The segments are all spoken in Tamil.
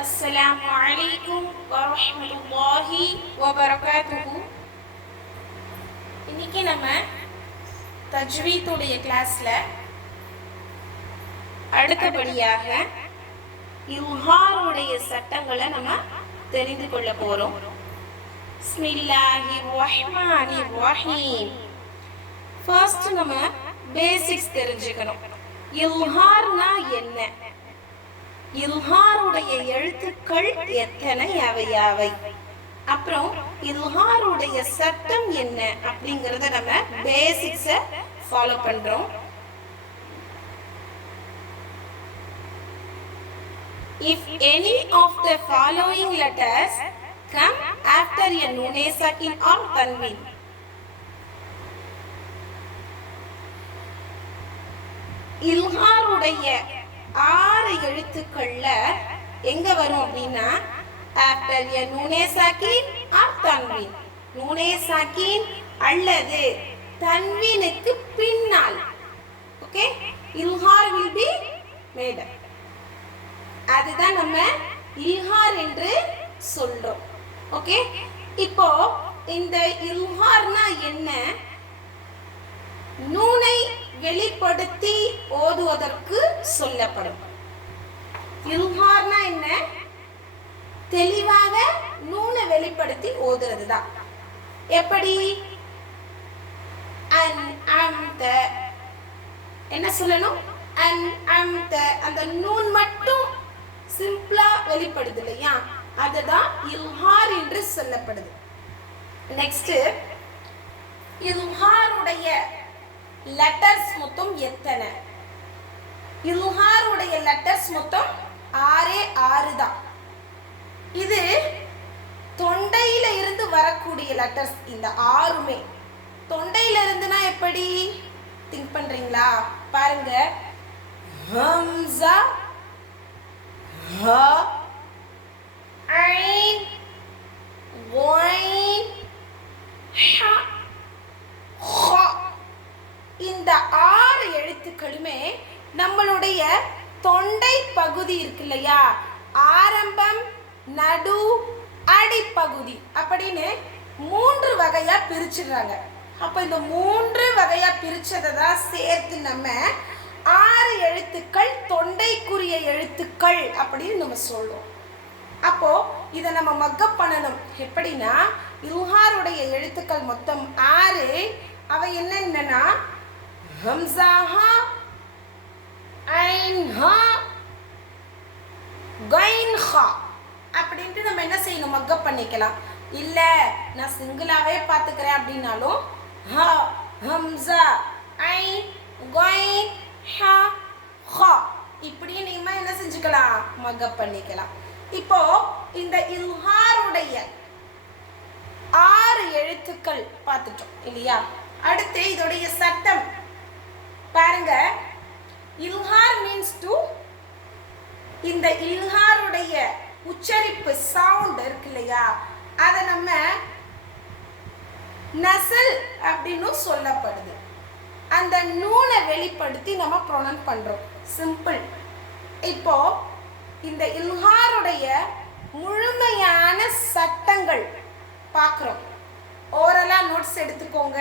அஸ்ஸலாமு அலைக்கும் வரஹ்மத்துல்லாஹி வபரகாத்துஹு. இன்னைக்கு நம்ம தஜ்வீதுடைய கிளாஸ்ல அடுத்தபடியாக இல்ஹாருடைய சட்டங்களை நம்ம தெரிந்து கொள்ள போறோம். பிஸ்மில்லாஹிர் ரஹ்மானிர் ரஹீம். ஃபர்ஸ்ட் நம்ம பேசிக்ஸ் தெரிஞ்சுக்கணும். இல்ஹார்னா என்ன, இல்ஹாருடைய எழுத்துக்கள் எத்தனை, அவை யாவை, அப்புறம் இல்ஹாருடைய சட்டம் என்ன அப்படிங்கறத நம்ம பேசிக்ஸை ஃபாலோ பண்றோம். If any of the following letters come after a nun sakin or tanween, இல்ஹாருடைய 6 எழுத்துக்கள்ல எங்க வரும் அப்படின்னா after a nun sakin or tanween, nun sakin அல்லது தன்வீனுக்கு பின்னால். ஓகே, இல்ஹார் will be made. அதுதான் நம்ம இல்ஹார் என்று சொல்றோம். ஓகே, இப்போ இந்த இல்ஹார்னா என்ன, நூனை வெளிப்படுத்தி ஓதுவதற்கு சொல்லப்படும். இல்ஹார்னா என்ன, தெளிவாக நூனை வெளிப்படுத்தி ஓதுறது தான். எப்படி, அன் அம்த என்ன சொல்லணும், அன் அம்த, அந்த நூன் மட்டும் சிம்பிளா வெளிப்படுது இல்லையா, அதுதான் இல்ஹார் என்று சொல்லப்படுது. நெக்ஸ்ட், இல்ஹாருடைய லெட்டர்ஸ் மொத்தம் எத்தனை? இல்ஹாருடைய லெட்டர்ஸ் மொத்தம் 6 தான். இது தொண்டையில இருந்து வரக்கூடிய லெட்டர்ஸ். இந்த 6மே தொண்டையில இருந்துனா எப்படி திங்க் பண்றீங்களா? பாருங்க, ஹம்ஸா, ஹ, ஐன், ஒயின், ஹ, ஹ. இந்த 6 எழுத்துக்களுமே நம்மளுடைய தொண்டை பகுதி இருக்கு இல்லையா, ஆரம்பம், நடு, அடிப்பகுதி அப்படின்னு 3 வகையா பிரிச்சிடுறாங்க. அப்ப இந்த 3 வகையா பிரிச்சதை தான் சேர்த்து நம்ம 6 எழுத்துக்கள் தொண்டைக்குரிய எழுத்துக்கள் அப்படின்னு நம்ம சொல்லுவோம். அப்போ இதை நம்ம மக்கப் பண்ணணும். எப்படின்னா, இல்ஹாருடைய எழுத்துக்கள் மொத்தம் 6. அவை என்னென்னா ஹம்ஸா, ஹா, ஐன், ஹா, கைன், ஹா அப்படின்ட்டு நம்ம என்ன செய்யணும், மக்கப் பண்ணிக்கலாம். இல்ல நான் சிங்கிளாவே பார்த்துக்கிறேன் அப்படின்னாலும் ஹ, ஹம்ஸா, ஐன், கைன், ஹா, ஹா இப்படி நீங்க என்ன செஞ்சுக்கலாம், மக்கப் பண்ணிக்கலாம். இப்போ இந்த இல்ஹாருடைய 6 எழுத்துக்கள் பார்த்துட்டோம் இல்லையா. அடுத்து இதோடைய சட்டம் பாருங்க. இல்ஹார் மீன்ஸ் டு, இந்த இல்ஹாருடைய உச்சரிப்பு சவுண்ட் இருக்கு இல்லையா, அதை நம்ம நசல் அப்படின்னு சொல்லப்படுது. அந்த நூனை வெளிப்படுத்தி நம்ம ப்ரொனவுன்ஸ் பண்றோம். சிம்பிள். இப்போ இந்த இல்ஹாருடைய முழுமையான சட்டங்கள் பார்க்குறோம். ஓரலா நோட்ஸ் எடுத்துக்கோங்க.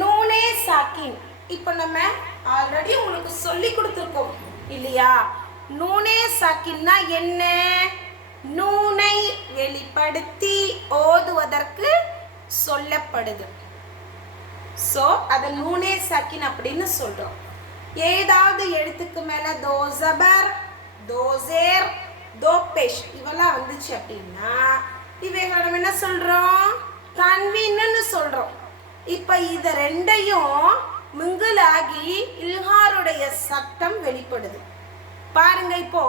நூனே சாக்கின் இப்போ நம்ம ஆல்ரெடி உங்களுக்கு சொல்லி கொடுத்துருக்கோம் இல்லையா. நூனே சாக்கின்னா என்ன, நூனை வெளிப்படுத்தி ஓதுவதற்கு சொல்லப்படுது. ஸோ அதை நூனே சாக்கின் அப்படின்னு சொல்றோம். ஏதாவது எழுத்துக்கு மேல தோ ஜபர், தோ ஜேர், தோ பேஷ் இவெல்லாம் வந்துச்சு அப்படின்னா இவைகளை நம்ம என்ன சொல்றோம், தன்வீன்னு சொல்றோம். இப்ப இத ரெண்டையும் மிங்கிளாகி இல்ஹாருடைய சட்டம் வெளிப்படுது. பாருங்க, இப்போ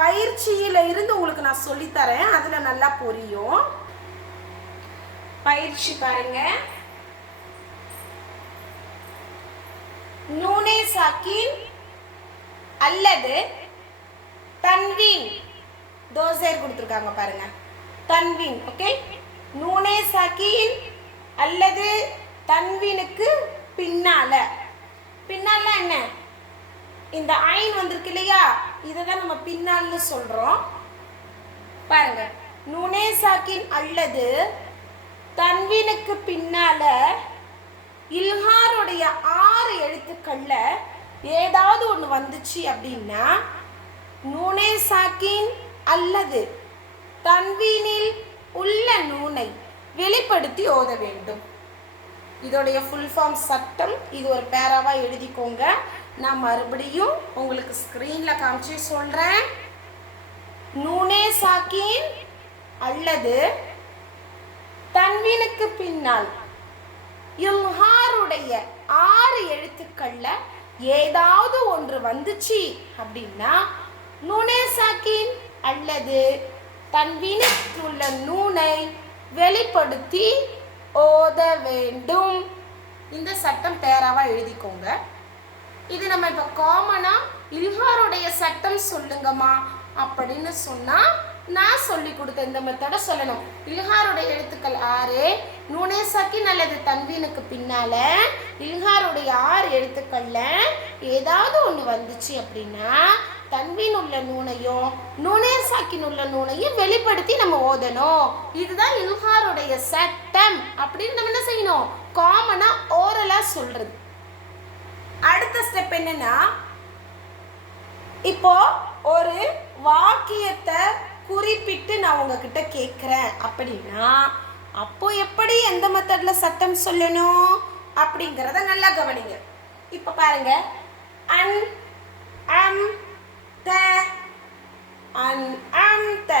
பயிற்சியில இருந்து உங்களுக்கு நான் சொல்லித்தரேன், அதுல நல்லா புரியும். பயிற்சி பாருங்க. நூனே சாக்கின் அல்லது தன்வீன், தோசேர் கொடுத்துருக்காங்க பாருங்க, தன்வீன். ஓகே, நூனே சாக்கின் அல்லது தன்வீனுக்கு பின்னால, பின்னால என்ன இந்த ஐன் வந்திருக்கு இல்லையா, இதை தான் நம்ம பின்னால்னு சொல்றோம். பாருங்க, நுனே சாக்கின் அல்லது தன்வீனுக்கு பின்னால இல்ஹாருடைய 6 எழுத்துக்கள்ல ஏதாவது ஒன்று வந்துச்சு அப்படின்னா நூனே சாக்கின் அல்லது தன்வீனில் உள்ள நூனை வெளிப்படுத்தி ஓத வேண்டும். இதோடைய ஃபுல் ஃபார்ம் சட்டம், இது ஒரு பேராவா எழுதிக்கோங்க. நான் மறுபடியும் உங்களுக்கு ஸ்க்ரீனில் காமிச்சு சொல்கிறேன். நூனே சாக்கின் அல்லது தன்வீனுக்கு பின்னால் இல்ஹாருடைய 6 எழுத்துக்கள்ல ஏதாவது ஒன்று வந்துச்சு அப்படின்னா நூனே சாக்கின் அல்லது தன்வீனுக்கு உள்ள நூனை வெளிப்படுத்தி ஓத வேண்டும். இந்த சட்டம் பேராவா எழுதிக்கோங்க. இது நம்ம இப்போ காமனாக இல்ஹாருடைய சட்டம் சொல்லுங்கம்மா அப்படின்னு சொன்னால் நான் சொல்லி கொடுத்த இந்த மெத்தடை சொல்லணும். இல்ஹாருடைய எழுத்துக்கள் 6, நூனே சாக்கின் அல்லது தன்வீனுக்கு பின்னால இல்ஹாருடைய 6 எழுத்துக்கள்ல ஏதாவது ஒன்று வந்துச்சு அப்படின்னா தன்வீன் உள்ள நூனையும் நூனே சாக்கின் உள்ள நூனையும் வெளிப்படுத்தி நம்ம ஓதணும். இதுதான் இல்ஹாருடைய சட்டம் அப்படின்னு நம்ம என்ன செய்யணும், காமனா ஓரலா சொல்றது. அடுத்த ஸ்டெப் என்னன்னா, இப்போ ஒரு வாக்கியத்தை குறிப்பிட்டு நான் உங்ககிட்ட கேட்குறேன் அப்படின்னா அப்போ எப்படி எந்த மெத்தட்ல சட்டம் சொல்லணும் அப்படிங்கிறத நல்லா கவனிங்க. இப்போ பாருங்க, an am the an am the